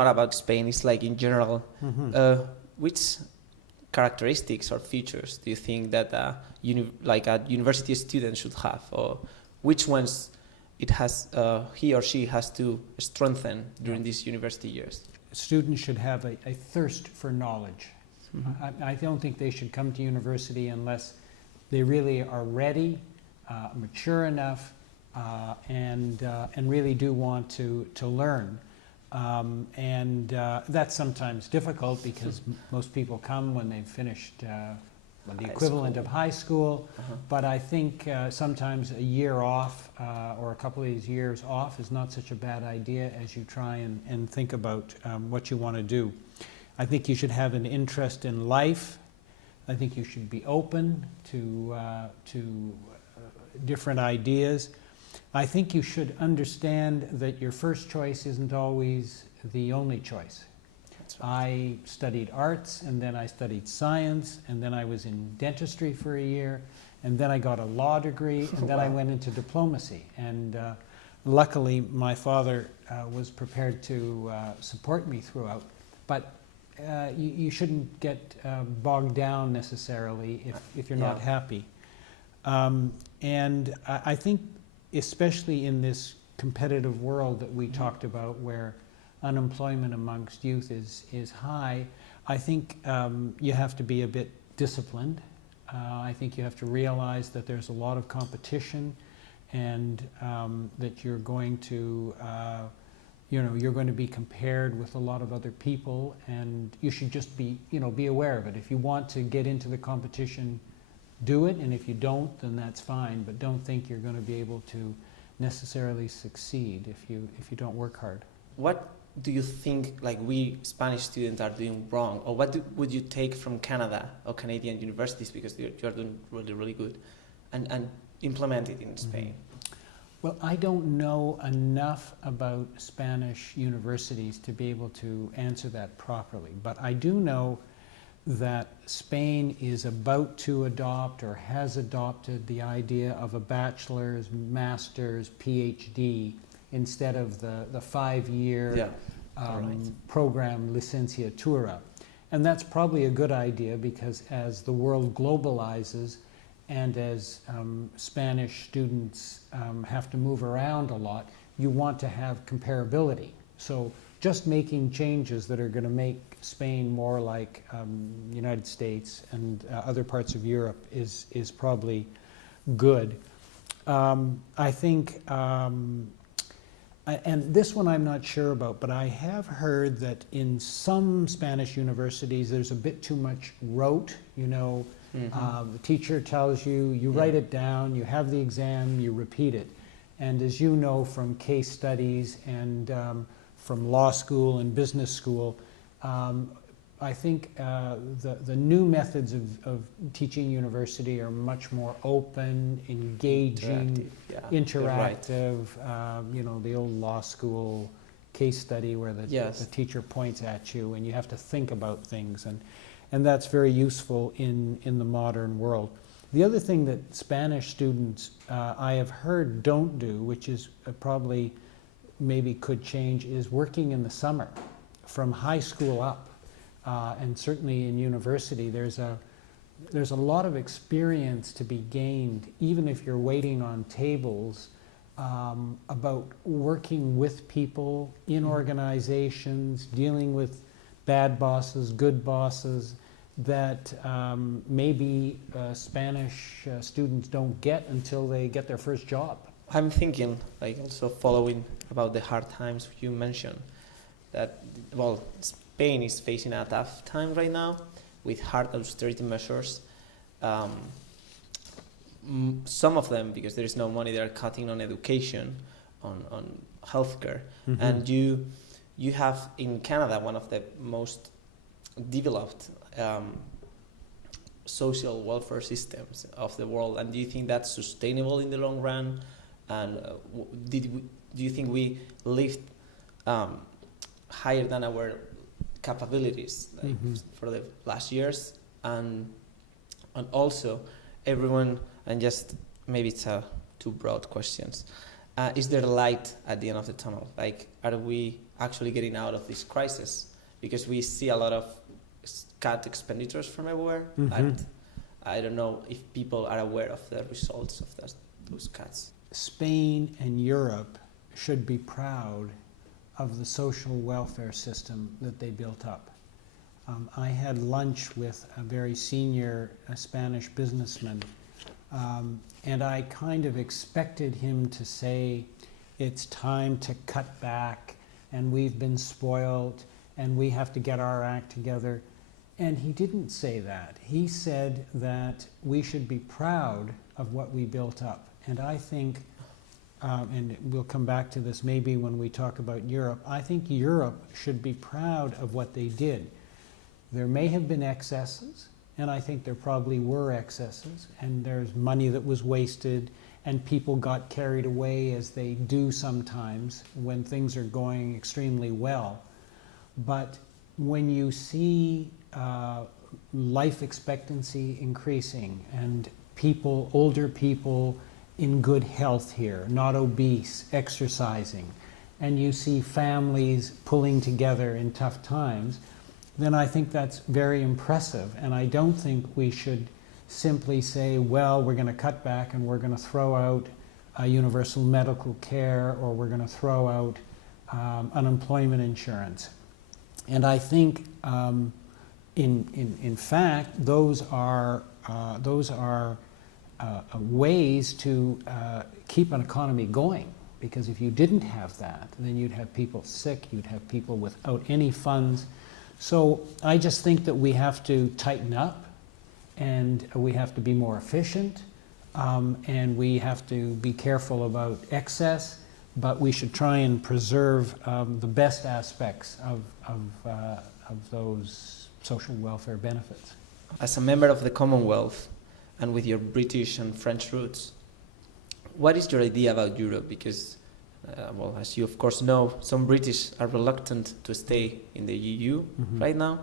not about Spain, it's like in general. Which characteristics or features do you think that a university student should have, or which ones he or she has to strengthen during these university years? Students should have a thirst for knowledge. I don't think they should come to university unless they really are ready, mature enough, and really do want to learn. That's sometimes difficult because most people come when they've finished the equivalent of high school. But I think sometimes a year off or a couple of years off is not such a bad idea as you try and think about what you want to do. I think you should have an interest in life. I think you should be open to different ideas. I think you should understand that your first choice isn't always the only choice. Right. I studied arts, and then I studied science, and then I was in dentistry for a year, and then I got a law degree, and then I went into diplomacy. And luckily, my father was prepared to support me throughout. But you shouldn't get bogged down necessarily if you're not happy. And I think, especially in this competitive world that we talked about, where unemployment amongst youth is high, I think you have to be a bit disciplined. I think you have to realize that there's a lot of competition, and that you're going to you're going to be compared with a lot of other people, and you should just be aware of it. If you want to get into the competition, do it, and if you don't, then that's fine, but don't think you're going to be able to necessarily succeed if you don't work hard. What do you think we Spanish students are doing wrong, or what would you take from Canada or Canadian universities, because you're doing really, really good, and implement it in Spain? Well, I don't know enough about Spanish universities to be able to answer that properly, but I do know that Spain is about to adopt or has adopted the idea of a bachelor's, master's, PhD instead of the 5-year program licenciatura. And that's probably a good idea, because as the world globalizes and as Spanish students have to move around a lot, you want to have comparability. So just making changes that are going to make Spain more like United States and other parts of Europe is probably good. I think, and this one I'm not sure about, but I have heard that in some Spanish universities there's a bit too much rote, the teacher tells you, you write it down, you have the exam, you repeat it. And as you know from case studies and from law school and business school, I think the new methods of teaching university are much more open, engaging, interactive. The old law school case study where the teacher points at you and you have to think about things, and that's very useful in the modern world. The other thing that Spanish students I have heard don't do, which is probably maybe could change, is working in the summer from high school up. And certainly in university, there's a lot of experience to be gained, even if you're waiting on tables, about working with people in organizations, dealing with bad bosses, good bosses, that maybe Spanish students don't get until they get their first job. I'm thinking, also following about the hard times you mentioned, that, Spain is facing a tough time right now with hard austerity measures. Some of them, because there is no money, they are cutting on education, on healthcare. And you have in Canada one of the most developed social welfare systems of the world. And do you think that's sustainable in the long run? And do you think we lived higher than our capabilities for the last years? And also everyone, and just maybe it's two broad questions, is there light at the end of the tunnel? actually getting out of this crisis? Because we see a lot of cut expenditures from everywhere, and I don't know if people are aware of the results of those cuts. Spain and Europe should be proud of the social welfare system that they built up. I had lunch with a very senior Spanish businessman, and I kind of expected him to say, it's time to cut back, and we've been spoiled, and we have to get our act together. And he didn't say that. He said that we should be proud of what we built up. And I think, and we'll come back to this maybe when we talk about Europe, I think Europe should be proud of what they did. There may have been excesses, and I think there probably were excesses, and there's money that was wasted, and people got carried away, as they do sometimes when things are going extremely well. But when you see life expectancy increasing and people, older people in good health here, not obese, exercising, and you see families pulling together in tough times, then I think that's very impressive. And I don't think we should simply say, well, we're going to cut back and we're going to throw out universal medical care, or we're going to throw out unemployment insurance. And I think, in fact, those are ways to keep an economy going. Because if you didn't have that, then you'd have people sick, you'd have people without any funds. So I just think that we have to tighten up, and we have to be more efficient, and we have to be careful about excess, but we should try and preserve the best aspects of those social welfare benefits. As a member of the Commonwealth, and with your British and French roots, what is your idea about Europe? Because, well, as you of course know, some British are reluctant to stay in the EU right now,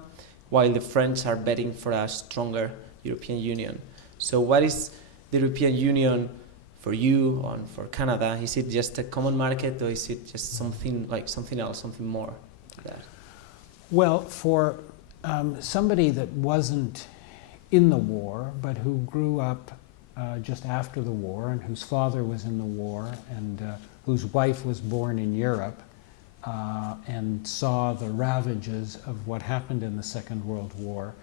while the French are betting for a stronger European Union. So what is the European Union for you and for Canada? Is it just a common market, or is it just something like something else, something more like that? Well, for somebody that wasn't in the war, but who grew up just after the war, and whose father was in the war, and whose wife was born in Europe, and saw the ravages of what happened in the Second World War,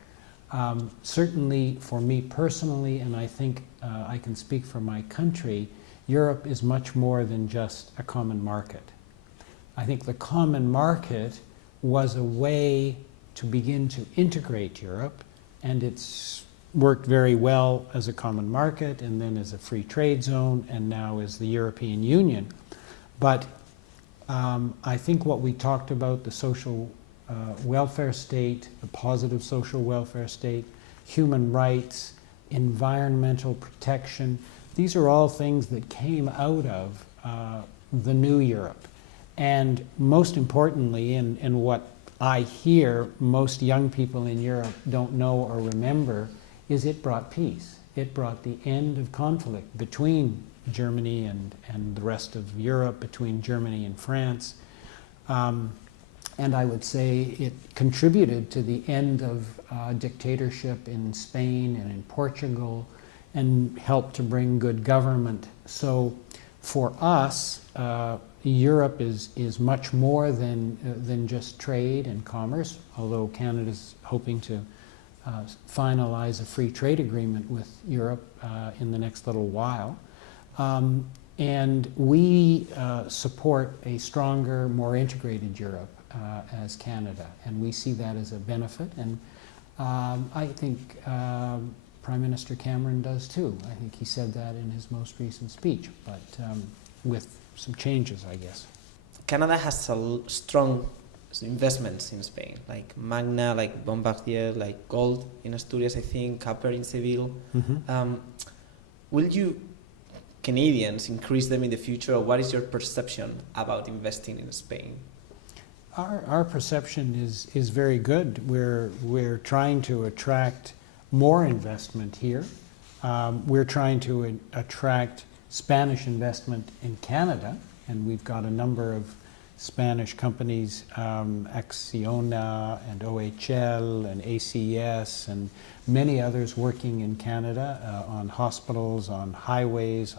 certainly for me personally, and I think I can speak for my country, Europe is much more than just a common market. I think the common market was a way to begin to integrate Europe, and it's worked very well as a common market, and then as a free trade zone, and now as the European Union. But I think what we talked about, the social welfare state, the positive social welfare state, human rights, environmental protection, these are all things that came out of the new Europe. And most importantly, and what I hear most young people in Europe don't know or remember, is it brought peace. It brought the end of conflict between Germany and the rest of Europe, between Germany and France. And I would say it contributed to the end of dictatorship in Spain and in Portugal, and helped to bring good government. So for us, Europe is much more than just trade and commerce, although Canada's hoping to finalize a free trade agreement with Europe in the next little while. And we support a stronger, more integrated Europe as Canada, and we see that as a benefit. And I think Prime Minister Cameron does too. I think he said that in his most recent speech, but with some changes, I guess. Canada has strong investments in Spain, like Magna, like Bombardier, like gold in Asturias, I think, copper in Seville. Will you Canadians increase them in the future, or what is your perception about investing in Spain? Our perception is very good. We're trying to attract more investment here. We're trying to attract Spanish investment in Canada, and we've got a number of Spanish companies, Acciona and OHL and ACS and many others working in Canada on hospitals, on highways,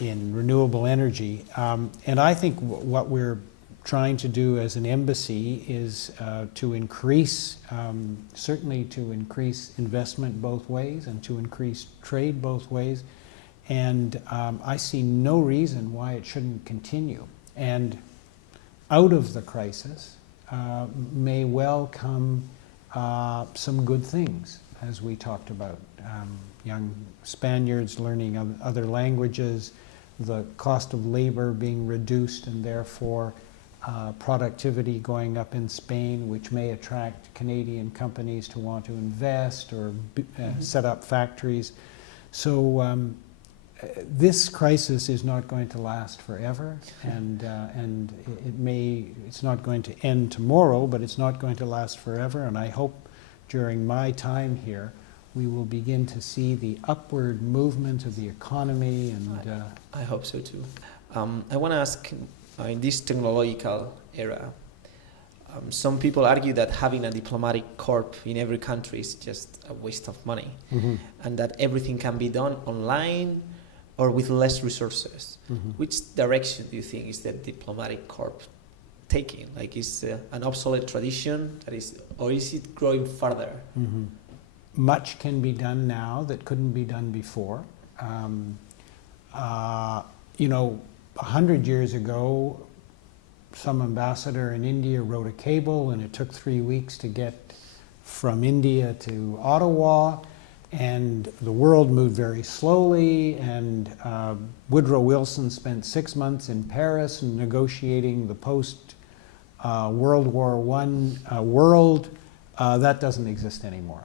in renewable energy. And I think what we're trying to do as an embassy is to increase, certainly to increase investment both ways and to increase trade both ways. And I see no reason why it shouldn't continue. And out of the crisis may well come some good things, as we talked about. Young Spaniards learning other languages, the cost of labor being reduced and therefore productivity going up in Spain, which may attract Canadian companies to want to invest or set up factories. So this crisis is not going to last forever, and it's not going to end tomorrow, but it's not going to last forever. And I hope during my time here we will begin to see the upward movement of the economy. And I hope so too. I want to ask, in this technological era, some people argue that having a diplomatic corps in every country is just a waste of money, and that everything can be done online or with less resources. Which direction do you think is the diplomatic corps taking? Like, is an obsolete tradition that is, or is it growing further? Much can be done now that couldn't be done before. 100 years ago, some ambassador in India wrote a cable, and it took 3 weeks to get from India to Ottawa, and the world moved very slowly, and Woodrow Wilson spent 6 months in Paris negotiating the post-World War I world. That doesn't exist anymore.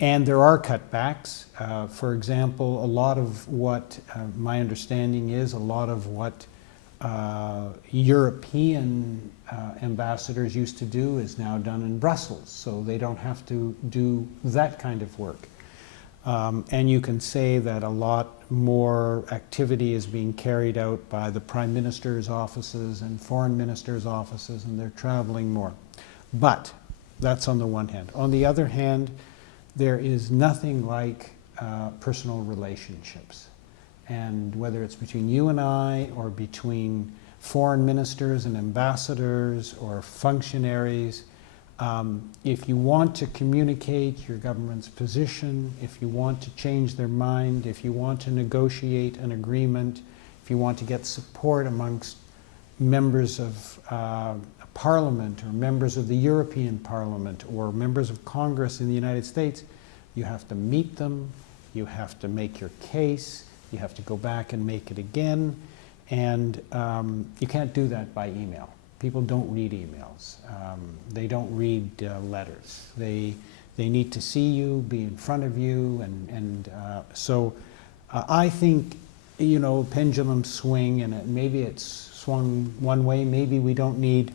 And there are cutbacks. For example, a lot of what my understanding is, a lot of what European ambassadors used to do is now done in Brussels, so they don't have to do that kind of work. And you can say that a lot more activity is being carried out by the Prime Minister's offices and Foreign Minister's offices, and they're traveling more. But that's on the one hand. On the other hand, there is nothing like personal relationships. And whether it's between you and I, or between foreign ministers and ambassadors or functionaries, if you want to communicate your government's position, if you want to change their mind, if you want to negotiate an agreement, if you want to get support amongst members of Parliament or members of the European Parliament or members of Congress in the United States, you have to meet them, you have to make your case, you have to go back and make it again, and you can't do that by email. People don't read emails. They don't read letters. They need to see you, be in front of you, and so I think, pendulum swing, and maybe it's swung one way. Maybe we don't need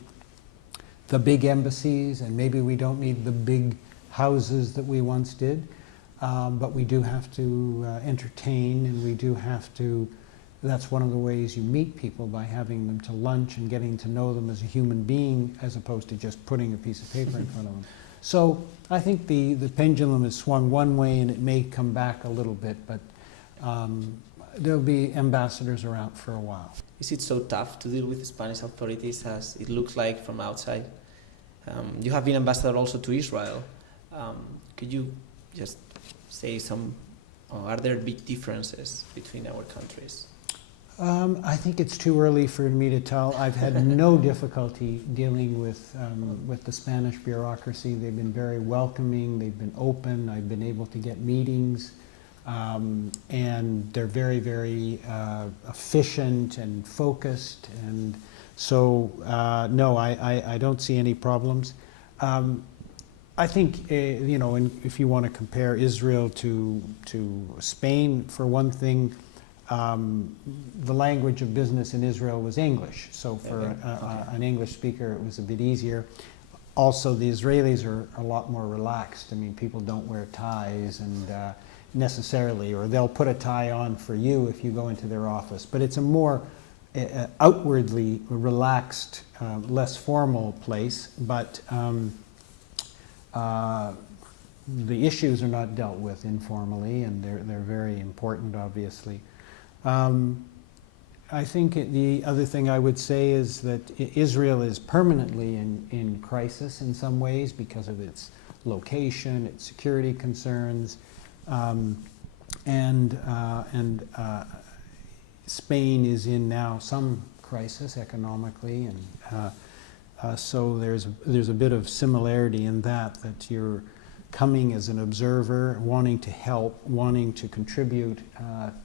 the big embassies, and maybe we don't need the big houses that we once did, but we do have to entertain, and we do have to, that's one of the ways you meet people, by having them to lunch and getting to know them as a human being, as opposed to just putting a piece of paper in front of them. So I think the pendulum has swung one way, and it may come back a little bit, but there'll be ambassadors around for a while. Is it so tough to deal with the Spanish authorities as it looks like from outside? You have been ambassador also to Israel. Could you just say are there big differences between our countries? I think it's too early for me to tell. I've had no difficulty dealing with the Spanish bureaucracy. They've been very welcoming, they've been open, I've been able to get meetings, and they're very, very efficient and focused, and so no, I don't see any problems. I think, if you want to compare Israel to Spain, for one thing, the language of business in Israel was English, so for an English speaker it was a bit easier. Also, the Israelis are a lot more relaxed. I mean, people don't wear ties and necessarily, or they'll put a tie on for you if you go into their office, but it's a more outwardly relaxed, less formal place, but the issues are not dealt with informally, and they're very important, obviously. I think the other thing I would say is that Israel is permanently in crisis in some ways because of its location, its security concerns, and Spain is in now some crisis economically, and so there's a bit of similarity in that you're coming as an observer, wanting to help, wanting to contribute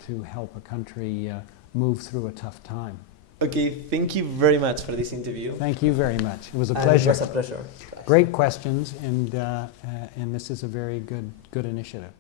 to help a country move through a tough time. Okay, thank you very much for this interview. Thank you very much. It was a pleasure. It was a pleasure. Great questions, and this is a very good initiative.